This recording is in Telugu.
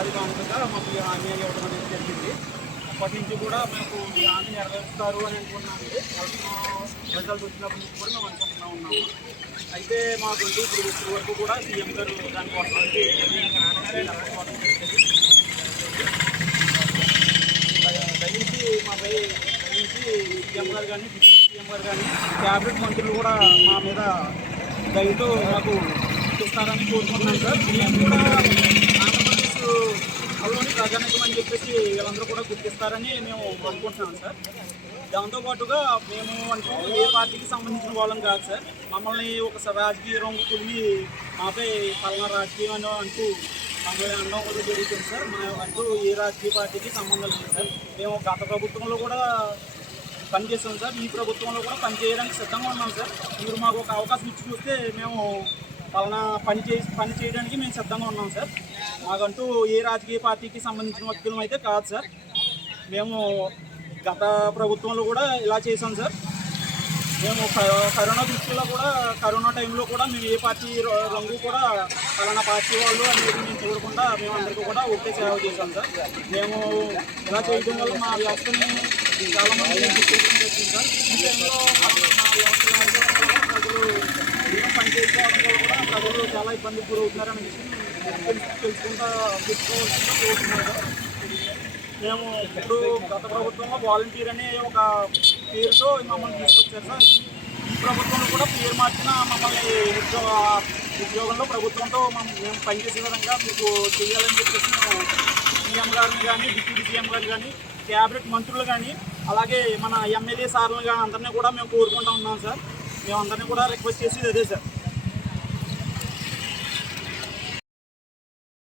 రాజధానిగా మాకు ఈ హామీ ఇవ్వడం అనేది జరిగింది. అప్పటి నుంచి కూడా మాకు ఈ హామీ నెరవేరుస్తారు అని అనుకున్నాము. రిజల్ట్ వచ్చినప్పటి నుంచి కూడా మేము అనుకుంటున్నా ఉన్నాము. అయితే మాకు ఇప్పుడు ఇప్పుడు వరకు కూడా సీఎం గారు దానికోసం అయితే దయించి మాపై దయించి సీఎం గారు కానీ డిప్యూటీ సీఎం గారు కానీ క్యాబినెట్ మంత్రులు కూడా మా మీద దయతో మాకు ఇస్తారని కోరుకుంటున్నాను సార్. మేము కూడా చెప్పేసి వీళ్ళందరూ కూడా గుర్తిస్తారని మేము అనుకుంటున్నాం సార్. దాంతోపాటుగా మేము అంటే ఏ పార్టీకి సంబంధించిన వాళ్ళం కాదు సార్. మమ్మల్ని ఒక రాజకీయ రంగు కులిమి మాపై పలానా రాజకీయం అని అంటూ మమ్మల్ని అనడం కూడా జరుగుతుంది సార్. మా అంటూ ఏ రాజకీయ పార్టీకి సంబంధం లేదు సార్. మేము గత ప్రభుత్వంలో కూడా పనిచేస్తాం సార్. ఈ ప్రభుత్వంలో కూడా పనిచేయడానికి సిద్ధంగా ఉన్నాం సార్. మీరు మాకు ఒక అవకాశం ఇచ్చి చూస్తే మేము పలానా పని చే పని చేయడానికి మేము సిద్ధంగా ఉన్నాం సార్. మాకంటూ ఏ రాజకీయ పార్టీకి సంబంధించిన వ్యక్తులం అయితే కాదు సార్. మేము గత ప్రభుత్వంలో కూడా ఇలా చేసాం సార్. మేము క- కరోనా దృష్టిలో కూడా కరోనా టైంలో కూడా మేము ఏ పార్టీ రంగు కూడా ఫలానా పార్టీ వాళ్ళు అనేది మేము చూడకుండా మేము అందరికీ కూడా ఒకే సేవ చేశాం సార్. మేము ఇలా చేయడం వల్ల మా వ్యవస్థని చాలా మంది సార్. ఈ టైంలో మా వ్యవస్థ ప్రజలు పనిచేసుకోవడం పని వల్ల కూడా ప్రజలు చాలా ఇబ్బందికి గురవుతున్నారని విషయం తెలుసుకుంటా కోరుతున్నాం సార్ మేము ఇప్పుడు గత ప్రభుత్వంలో వాలంటీర్ అనే ఒక పేరుతో మమ్మల్ని తీసుకొచ్చారు సార్. ఈ ప్రభుత్వంలో కూడా పేరు మార్చిన మమ్మల్ని ఉద్యోగ ఉద్యోగంలో ప్రభుత్వంతో మేము పనిచేసే విధంగా మీకు చేయాలని చెప్పేసి మేము సీఎం గారిని కానీ డిప్యూటీ సీఎం గారు కానీ క్యాబినెట్ మంత్రులు కానీ అలాగే మన ఎమ్మెల్యే సార్లు కానీ అందరినీ కూడా మేము కోరుకుంటా ఉన్నాం సార్. మేము అందరినీ కూడా రిక్వెస్ట్ చేసేది అదే సార్.